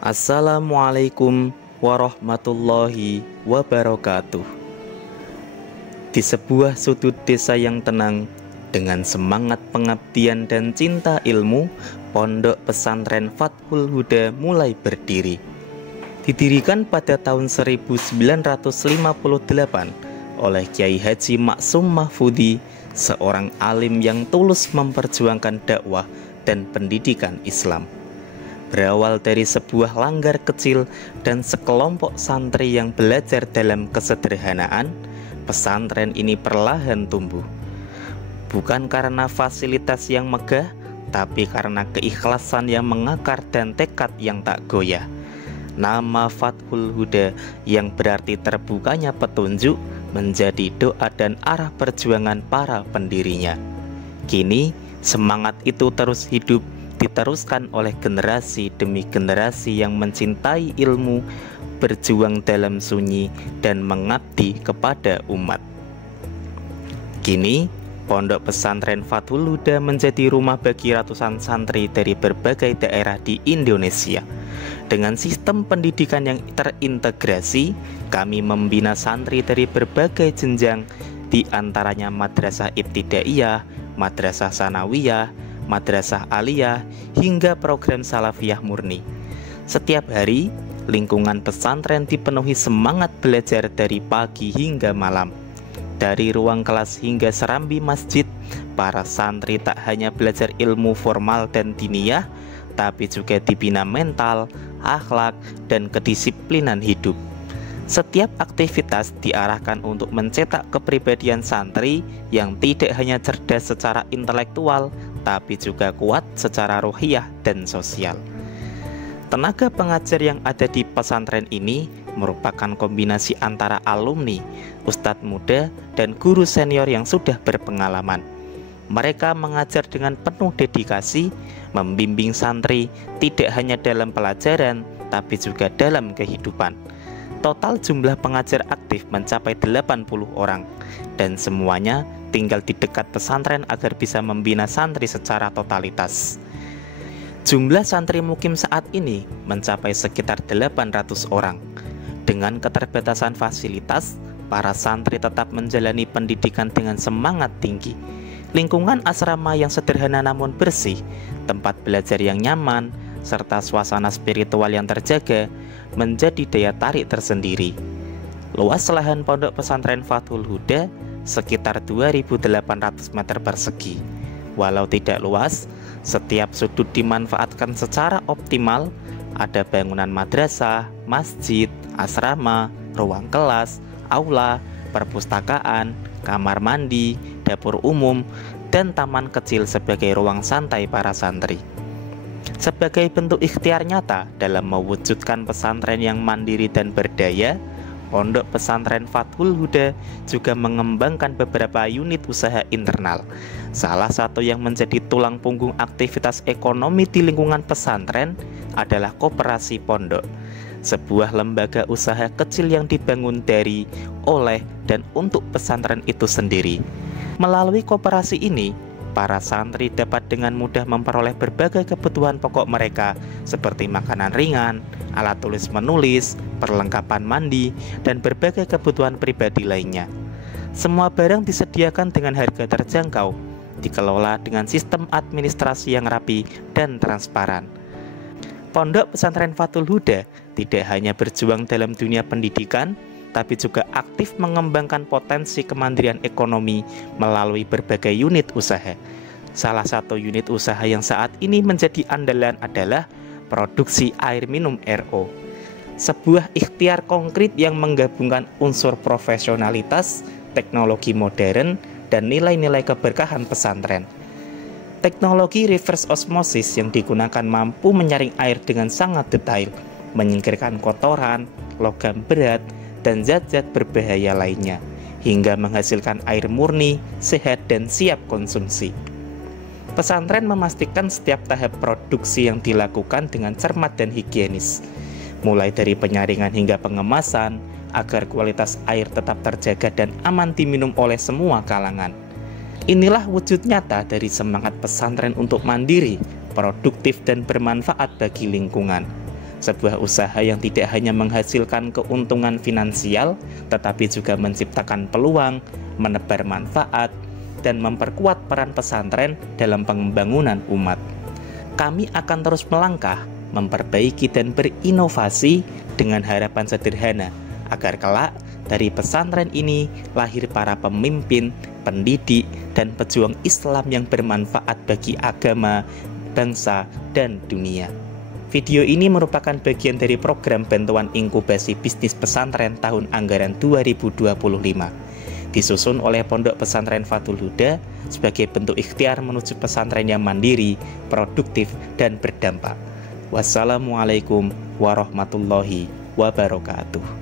Assalamualaikum warahmatullahi wabarakatuh. Di sebuah sudut desa yang tenang, dengan semangat pengabdian dan cinta ilmu, Pondok Pesantren Fathul Huda mulai berdiri. Didirikan pada tahun 1958 oleh Kiai Haji Maksum Mahfudi, seorang alim yang tulus memperjuangkan dakwah dan pendidikan Islam. Berawal dari sebuah langgar kecil dan sekelompok santri yang belajar dalam kesederhanaan, pesantren ini perlahan tumbuh. Bukan karena fasilitas yang megah, tapi karena keikhlasan yang mengakar dan tekad yang tak goyah. Nama Fathul Huda yang berarti terbukanya petunjuk menjadi doa dan arah perjuangan para pendirinya. Kini semangat itu terus hidup, diteruskan oleh generasi demi generasi yang mencintai ilmu, berjuang dalam sunyi, dan mengabdi kepada umat. Kini, Pondok Pesantren Fathul Huda menjadi rumah bagi ratusan santri dari berbagai daerah di Indonesia. Dengan sistem pendidikan yang terintegrasi, kami membina santri dari berbagai jenjang, di antaranya madrasah ibtidaiyah, madrasah sanawiyah, madrasah aliyah, hingga program salafiyah murni. Setiap hari, lingkungan pesantren dipenuhi semangat belajar dari pagi hingga malam. Dari ruang kelas hingga serambi masjid, para santri tak hanya belajar ilmu formal dan diniyah, tapi juga dibina mental, akhlak, dan kedisiplinan hidup. Setiap aktivitas diarahkan untuk mencetak kepribadian santri yang tidak hanya cerdas secara intelektual, tapi juga kuat secara ruhiyah dan sosial. Tenaga pengajar yang ada di pesantren ini merupakan kombinasi antara alumni, ustadz muda, dan guru senior yang sudah berpengalaman. Mereka mengajar dengan penuh dedikasi, membimbing santri tidak hanya dalam pelajaran, tapi juga dalam kehidupan. Total jumlah pengajar aktif mencapai 80 orang, dan semuanya tinggal di dekat pesantren agar bisa membina santri secara totalitas. Jumlah santri mukim saat ini mencapai sekitar 800 orang. Dengan keterbatasan fasilitas, para santri tetap menjalani pendidikan dengan semangat tinggi. Lingkungan asrama yang sederhana namun bersih, tempat belajar yang nyaman, serta suasana spiritual yang terjaga menjadi daya tarik tersendiri. Luas lahan Pondok Pesantren Fathul Huda sekitar 2.800 meter persegi. Walau tidak luas, setiap sudut dimanfaatkan secara optimal. Ada bangunan madrasah, masjid, asrama, ruang kelas, aula, perpustakaan, kamar mandi, dapur umum, dan taman kecil sebagai ruang santai para santri. Sebagai bentuk ikhtiar nyata dalam mewujudkan pesantren yang mandiri dan berdaya, Pondok Pesantren Fathul Huda juga mengembangkan beberapa unit usaha internal. Salah satu yang menjadi tulang punggung aktivitas ekonomi di lingkungan pesantren adalah Koperasi Pondok, sebuah lembaga usaha kecil yang dibangun dari, oleh, dan untuk pesantren itu sendiri. Melalui koperasi ini, para santri dapat dengan mudah memperoleh berbagai kebutuhan pokok mereka seperti makanan ringan, alat tulis menulis, perlengkapan mandi, dan berbagai kebutuhan pribadi lainnya. Semua barang disediakan dengan harga terjangkau, dikelola dengan sistem administrasi yang rapi dan transparan. Pondok Pesantren Fathul Huda tidak hanya berjuang dalam dunia pendidikan, tapi juga aktif mengembangkan potensi kemandirian ekonomi melalui berbagai unit usaha. Salah satu unit usaha yang saat ini menjadi andalan adalah produksi air minum RO. Sebuah ikhtiar konkret yang menggabungkan unsur profesionalitas, teknologi modern, dan nilai-nilai keberkahan pesantren. Teknologi reverse osmosis yang digunakan mampu menyaring air dengan sangat detail, menyingkirkan kotoran, logam berat, dan zat-zat berbahaya lainnya, hingga menghasilkan air murni, sehat, dan siap konsumsi. Pesantren memastikan setiap tahap produksi yang dilakukan dengan cermat dan higienis, mulai dari penyaringan hingga pengemasan, agar kualitas air tetap terjaga dan aman diminum oleh semua kalangan. Inilah wujud nyata dari semangat pesantren untuk mandiri, produktif, dan bermanfaat bagi lingkungan. sebuah usaha yang tidak hanya menghasilkan keuntungan finansial, tetapi juga menciptakan peluang, menebar manfaat, dan memperkuat peran pesantren dalam pembangunan umat. Kami akan terus melangkah, memperbaiki dan berinovasi dengan harapan sederhana, agar kelak dari pesantren ini lahir para pemimpin, pendidik, dan pejuang Islam yang bermanfaat bagi agama, bangsa, dan dunia. Video ini merupakan bagian dari program bantuan inkubasi bisnis pesantren tahun anggaran 2025, disusun oleh Pondok Pesantren Fathul Huda sebagai bentuk ikhtiar menuju pesantren yang mandiri, produktif, dan berdampak. Wassalamualaikum warahmatullahi wabarakatuh.